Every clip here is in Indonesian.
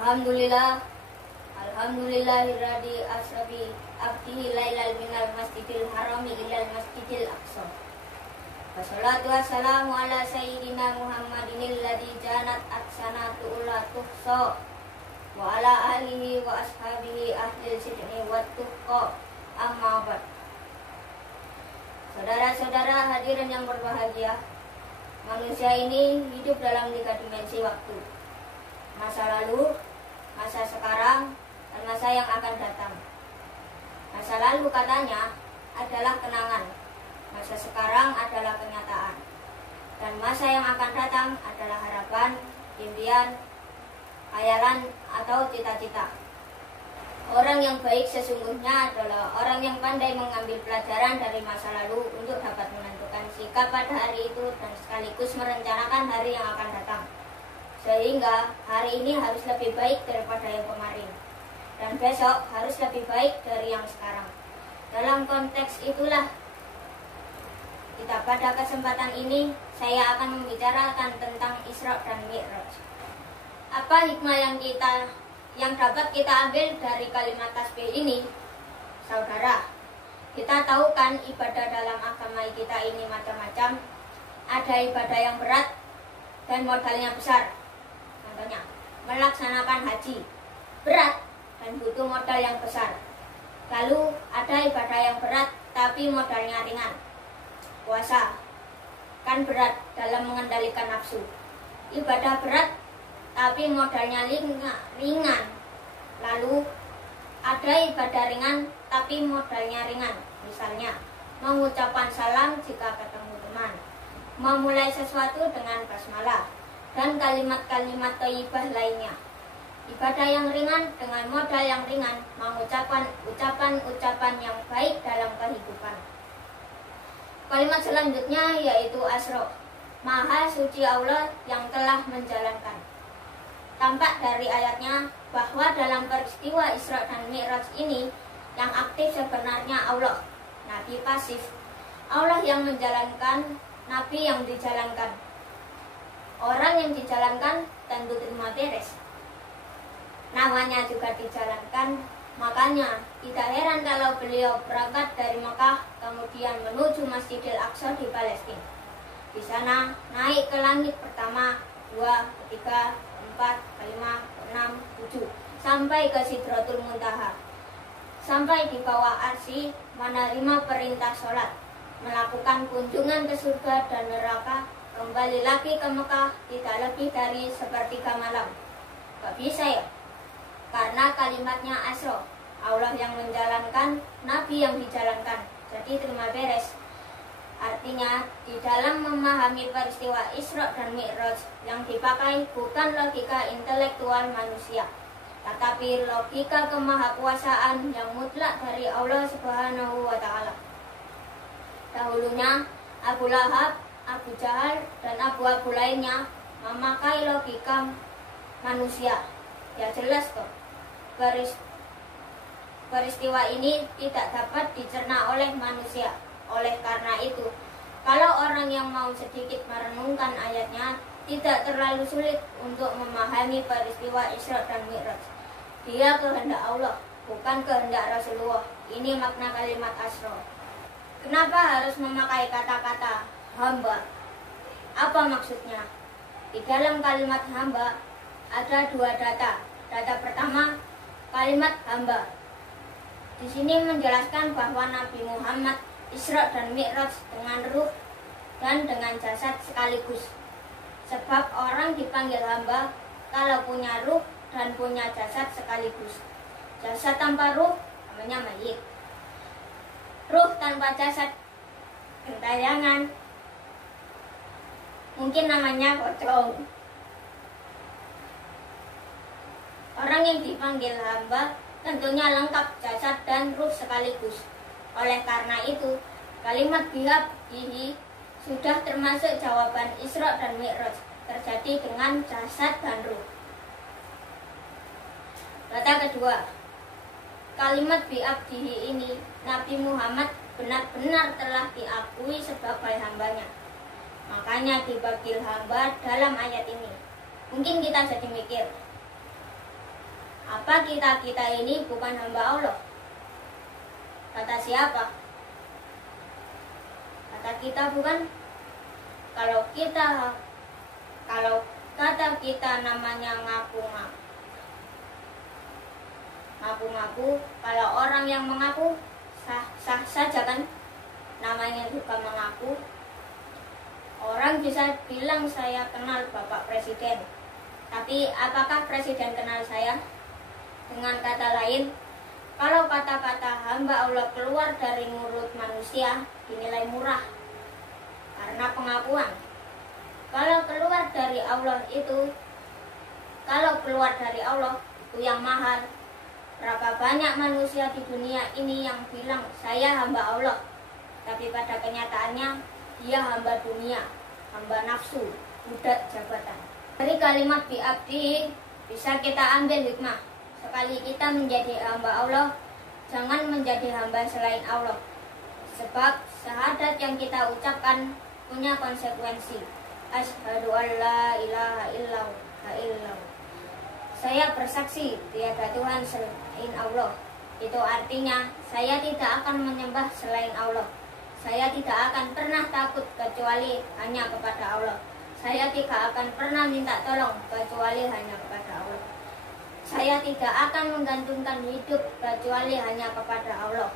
Alhamdulillah, alhamdulillahirradi asrabi abdihi lailal minal masjidil harami ilal masjidil aqsa. Wassalatu wassalamu ala sayyidina Muhammadinil ladzi janat aksanatu ula tuhsa wa ala alihi wa ashabihi ahlil sidqi wat tuqa. Amma ba'd. Saudara-saudara hadirin yang berbahagia, manusia ini hidup dalam 3 dimensi waktu: masa lalu, masa sekarang, dan masa yang akan datang. Masa lalu katanya adalah kenangan, masa sekarang adalah kenyataan, dan masa yang akan datang adalah harapan, impian, khayalan, atau cita-cita. Orang yang baik sesungguhnya adalah orang yang pandai mengambil pelajaran dari masa lalu untuk dapat menentukan sikap pada hari itu dan sekaligus merencanakan hari yang akan datang. Sehingga hari ini harus lebih baik daripada yang kemarin, dan besok harus lebih baik dari yang sekarang. Dalam konteks itulah pada kesempatan ini saya akan membicarakan tentang Isra dan Mi'raj. Apa hikmah yang dapat kita ambil dari kalimat tasbih ini? Saudara, kita tahu kan ibadah dalam agama kita ini macam-macam. Ada ibadah yang berat dan modalnya besar. Contohnya, melaksanakan haji berat dan butuh modal yang besar. Lalu ada ibadah yang berat tapi modalnya ringan. Puasa kan berat dalam mengendalikan nafsu. Ibadah berat tapi modalnya ringan. Lalu ada ibadah ringan tapi modalnya ringan. Misalnya, mengucapkan salam jika ketemu teman, memulai sesuatu dengan basmalah, dan kalimat-kalimat thayyibah lainnya. Ibadah yang ringan dengan modal yang ringan, mengucapkan ucapan-ucapan yang baik dalam kehidupan. Kalimat selanjutnya yaitu Asra, Maha Suci Allah yang telah menjalankan. Tampak dari ayatnya bahwa dalam peristiwa Isra dan Mi'raj ini yang aktif sebenarnya Allah, Nabi pasif. Allah yang menjalankan, Nabi yang dijalankan. Orang yang dijalankan tentu terima beres. Namanya juga dijalankan, makanya tidak heran kalau beliau berangkat dari Mekah kemudian menuju Masjidil Aqsa di Palestina. Di sana naik ke langit pertama, 2, ketiga, 4, 5, 6, 7 sampai ke Sidratul Muntaha. Sampai di bawah arsy menerima perintah sholat, melakukan kunjungan ke surga dan neraka, kembali lagi ke Mekah tidak lebih dari sepertiga malam. Gak bisa ya? Karena kalimatnya Asra, Allah yang menjalankan, Nabi yang dijalankan. Jadi terima beres. Artinya, di dalam memahami peristiwa Isra dan Mi'raj yang dipakai bukan logika intelektual manusia, tetapi logika kemahakuasaan yang mutlak dari Allah Subhanahu wa Ta'ala. Dahulunya, Abu Lahab, Abu Jahal, dan abu-abu lainnya memakai logika manusia. Ya jelas kok, peristiwa ini tidak dapat dicerna oleh manusia. Oleh karena itu, kalau orang yang mau sedikit merenungkan ayatnya, tidak terlalu sulit untuk memahami peristiwa Isra dan Mi'raj. Dia kehendak Allah, bukan kehendak Rasulullah. Ini makna kalimat Asra. Kenapa harus memakai kata-kata hamba? Apa maksudnya? Di dalam kalimat hamba ada 2 data. Data pertama, kalimat hamba. Di sini menjelaskan bahwa Nabi Muhammad Isra dan Mi'raj dengan ruh dan dengan jasad sekaligus. Sebab orang dipanggil hamba kalau punya ruh dan punya jasad sekaligus. Jasad tanpa ruh namanya mayit. Ruh tanpa jasad gentayangan, mungkin namanya pocong. Orang yang dipanggil hamba tentunya lengkap jasad dan ruh sekaligus. Oleh karena itu, kalimat bihabdihi sudah termasuk jawaban Isra dan Mi'raj, terjadi dengan jasad dan ruh. Data kedua, kalimat bihabdihi ini Nabi Muhammad benar-benar telah diakui sebagai hambanya. Makanya dipanggil hamba dalam ayat ini. Mungkin kita jadi mikir, Apa kita ini bukan hamba Allah? Kata siapa? Kata kita bukan? Kalau kata kita namanya ngaku-ngaku, kalau orang yang mengaku sah saja kan, namanya juga mengaku. Orang bisa bilang saya kenal Bapak Presiden, tapi apakah Presiden kenal saya? Dengan kata lain, kalau kata-kata hamba Allah keluar dari mulut manusia dinilai murah karena pengakuan. Kalau keluar dari Allah itu yang mahal. Berapa banyak manusia di dunia ini yang bilang saya hamba Allah, tapi pada kenyataannya dia hamba dunia, hamba nafsu, budak jabatan. Dari kalimat bi'abdi bisa kita ambil hikmah. Sekali kita menjadi hamba Allah, jangan menjadi hamba selain Allah. Sebab syahadat yang kita ucapkan punya konsekuensi. Asyhadu an la ilaha illallah. Saya bersaksi tiada Tuhan selain Allah. Itu artinya saya tidak akan menyembah selain Allah. Saya tidak akan pernah takut kecuali hanya kepada Allah. Saya tidak akan pernah minta tolong kecuali hanya kepada Allah. Saya tidak akan menggantungkan hidup kecuali hanya kepada Allah.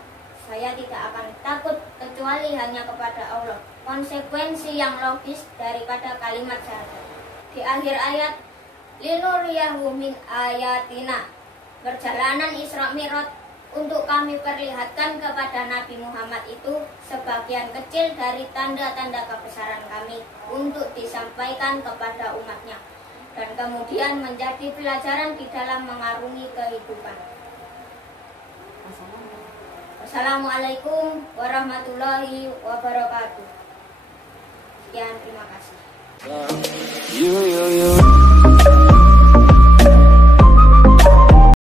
Saya tidak akan takut kecuali hanya kepada Allah. Konsekuensi yang logis daripada kalimat syahadat. Di akhir ayat, linuriyahu min ayatina, perjalanan Isra Mi'raj untuk kami perlihatkan kepada Nabi Muhammad itu sebagian kecil dari tanda-tanda kebesaran kami untuk disampaikan kepada umatnya, dan kemudian menjadi pelajaran di dalam mengarungi kehidupan. Wassalamualaikum warahmatullahi wabarakatuh. Sekian, terima kasih.